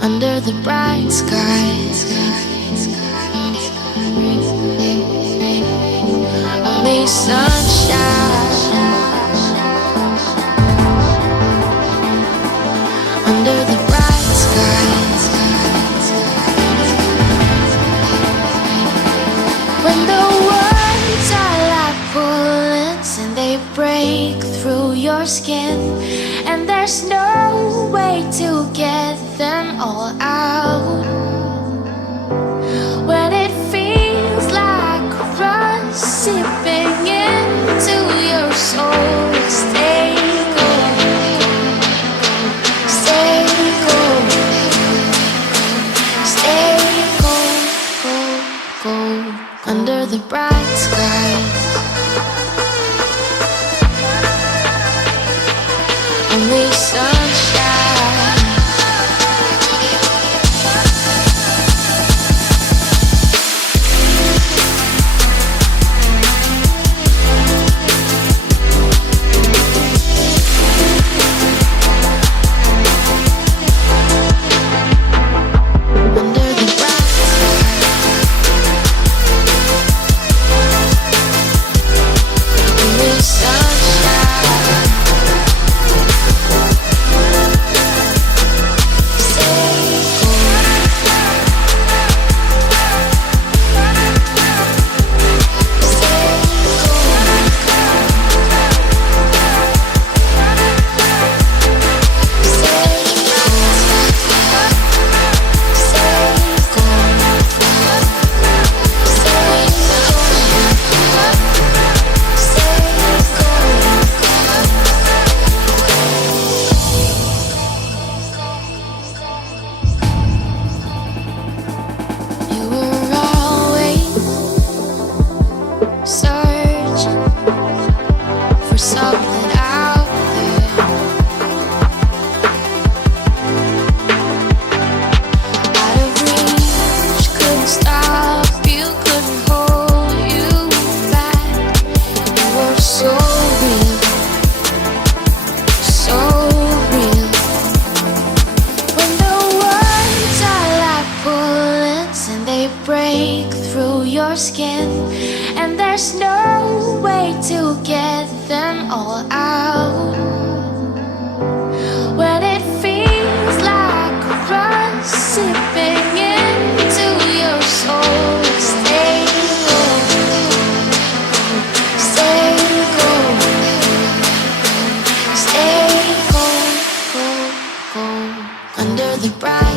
under the bright skies. Only sunshine under the bright skies. When the words are like bullets and they break through your skin, and there's no way to get them all out. When it feels like rust seeping into your soul, stay cold, stay cold, stay cold, cold, cold, under the bright skies. Only sunshine. Break through your skin, and there's no way to get them all out. When it feels like rust seeping into your soul, stay cold, stay cold, stay cold, cold, cold, under the bright